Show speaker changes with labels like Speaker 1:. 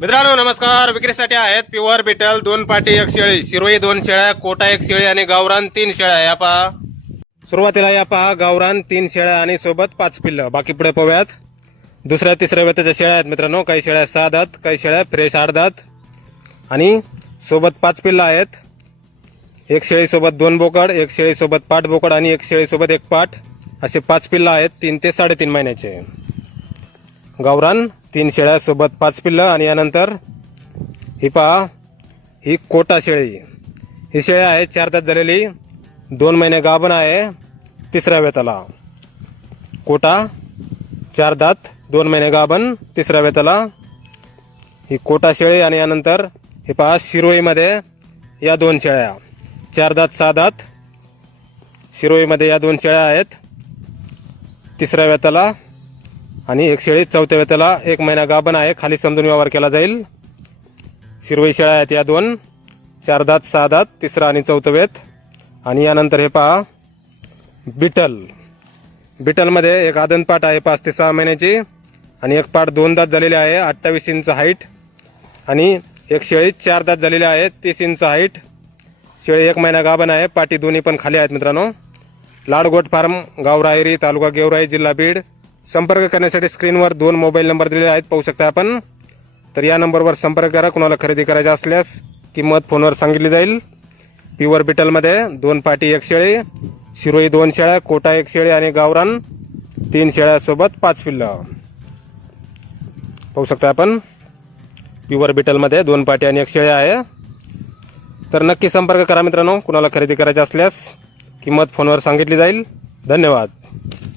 Speaker 1: मित्रांनो नमस्कार. विक्रीसाठी आहेत प्युअर बिटल दोन पाटी एक शेळी. शिरोई दोन शेळ्या कोटा एक शेळी आणि गावरान तीन शेळ्या. या पहा. सुरुवातीला या पहा. गावरान तीन शेळ्या आणि सोबत पाच पिल्लं. बाकी पुढे पाहूयात. दुसऱ्या तिसऱ्या वेताच्या शेळ्या आहेत मित्रांनो. काही शेळ्या सहा दात काही शेळ्या फ्रेश आठ दात आणि सोबत पाच पिल्लं आहेत. एक शेळीसोबत दोन बोकड एक शेळीसोबत पाठ बोकड आणि एक शेळीसोबत एक पाठ असे पाच पिल्लं आहेत तीन ते साडेतीन महिन्याचे. गावरान तीन शेळ्यासोबत पाच पिल्लं आणि यानंतर ही पहा ही कोटा शेळी. ही शेळी आहे चार दात झालेली दोन महिने गाभण आहे तिसऱ्या वेताला कोटा चार दात दोन महिने गाभण तिसऱ्या वेताला ही कोटा शेळी आणि यानंतर हे पहा शिरोईमध्ये या दोन शेळ्या. चार दात सहा दात शिरोईमध्ये या दोन शेळ्या आहेत तिसऱ्या वेताला आणि एक शेळी चौथ्या वेताला एक महिना गाभण आहे खाली समजून व्यवहार केला जाईल. शिरवई शेळ्या आहेत या दोन. चार दात सहा दात तिसरा आणि चौथं वेत. आणि यानंतर हे पहा बिटल. बिटलमध्ये एक आदन पाट आहे पाच ते सहा महिन्याची. आणि एक पाट दोन दात झालेली आहे अठ्ठावीस इंच हाईट. आणि एक शेळी चार दात झालेली आहे तीस इंच हाईट. शेळी एक महिना गाभण आहे पाटी दोन्ही पण खाली आहेत मित्रांनो. लाडगोट फार्म गाव रायरी तालुका गेवराई जिल्हा बीड. संपर्क करण्यासाठी स्क्रीनवर दोन मोबाईल नंबर दिलेले आहेत पाहू शकता आपण. तर या नंबरवर संपर्क करा कुणाला खरेदी करायचा असल्यास किंमत फोनवर सांगितली जाईल. प्युअर बिटलमध्ये दोन पाटी एक शेळी शिरोई दोन शेळ्या कोटा एक शेळी आणि गावरान तीन शेळ्यासोबत पाच पिल्लं. पाहू शकता आपण. प्युअर बिटलमध्ये दोन पाटी आणि एक शेळी आहे. तर नक्की संपर्क करा मित्रांनो कुणाला खरेदी करायचा असल्यास किंमत फोनवर सांगितली जाईल. धन्यवाद.